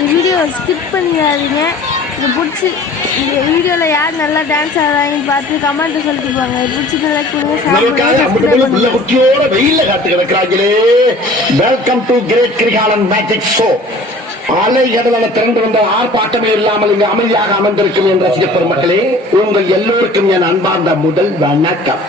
இந்த வீடியோவை ஸ்கிப் பண்ணிடாதீங்க. இது பிடிச்சி இந்த வீடியோவில் யார் நல்லா டான்ஸ் ஆடுறாங்கன்னு பார்த்து கமெண்ட் சொல்லிட்டு போங்க. பிடிச்சி லைக் பண்ணுங்க. குட்டியோட வெயில காத்து கிடக்கிறாங்களே. Welcome to great Kirikalan magic show. அலை கடலான திரண்டு வந்த ஆர்ப்பாட்டமே இல்லாமல் இங்கு அமைதியாக அமர்ந்திருக்கும் என்ற ரசிக பெருமக்களே, உங்கள் எல்லோருக்கும் என் அன்பார்ந்த முதல் வணக்கம்.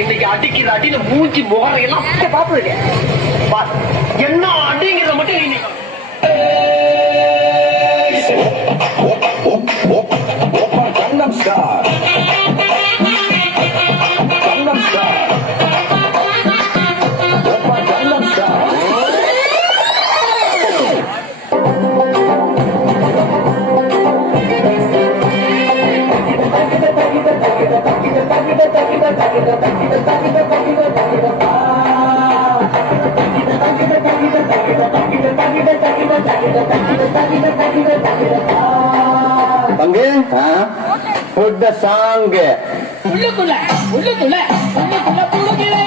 இன்னைக்கு அடிக்கிற அடியில மூஞ்சி முகரையெல்லாம் பாப்பது என்ன அடிங்கிறத மட்டும் பங்கு put the song உள்ளுக்குள்ள உள்ளுக்குள்ள உள்ளுக்குள்ள புழுகிலே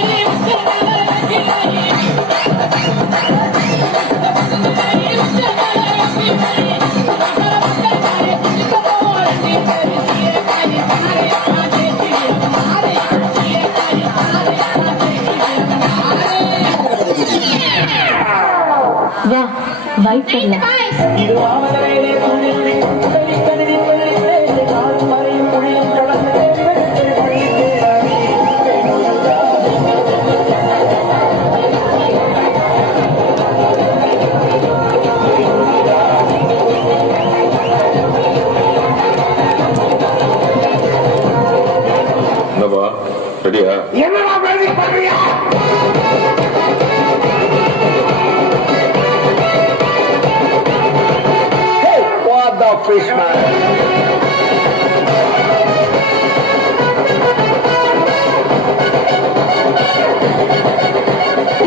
வா வைட் பண்ணலாம். ரெடியா? என்னடா மேஜிக் பண்றியா? Hey, what the fish man?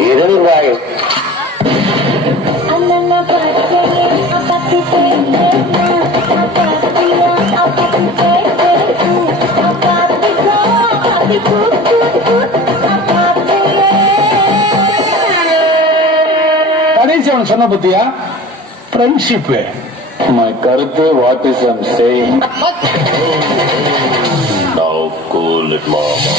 இருவாய் கடைசி அவன் சொன்ன பத்தியா ஃப்ரெண்ட்ஷிப் My கருத்து what is I'm saying. Now cool it mama.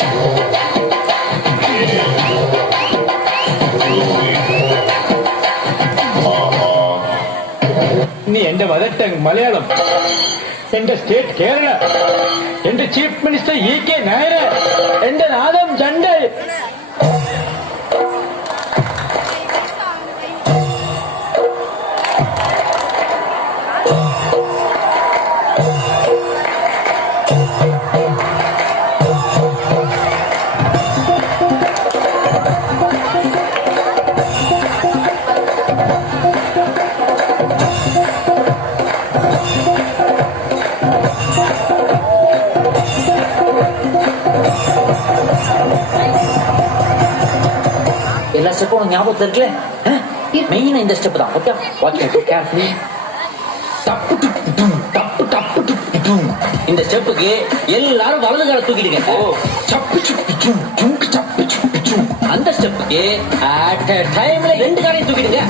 നീ എന്റെ മദർ ടങ് മലയാളം, എന്റെ സ്റ്റേറ്റ് കേരള, എന്റെ ചീഫ് മിനിസ്റ്റർ EK നായർ, എന്റെ നാദം ചണ്ട്. எல்லா ஸ்டெப்பும் உனக்கு ஞாபகத்தில் இருக்குல்ல? மெயின் இந்த ஸ்டெப் தான். Okay, watch carefully. டப்பு டப்பு டப்பு டப்பு டப்பு. இந்த ஸ்டெப்புக்கு எல்லாரும் வலது கால தூக்கிடுங்க. சப்பு சுப்பு சும் சுங்கு சப்பு சுப்பு சும். அந்த ஸ்டெப்புக்கு அட் a டைம்ல ரெண்டு காலையும் தூக்கிடுங்க.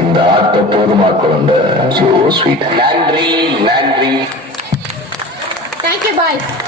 இந்த ஆட்ட போதுமாக்குள்ள சோ ஸ்வீட். நன்றி நன்றி. Thank you, boys.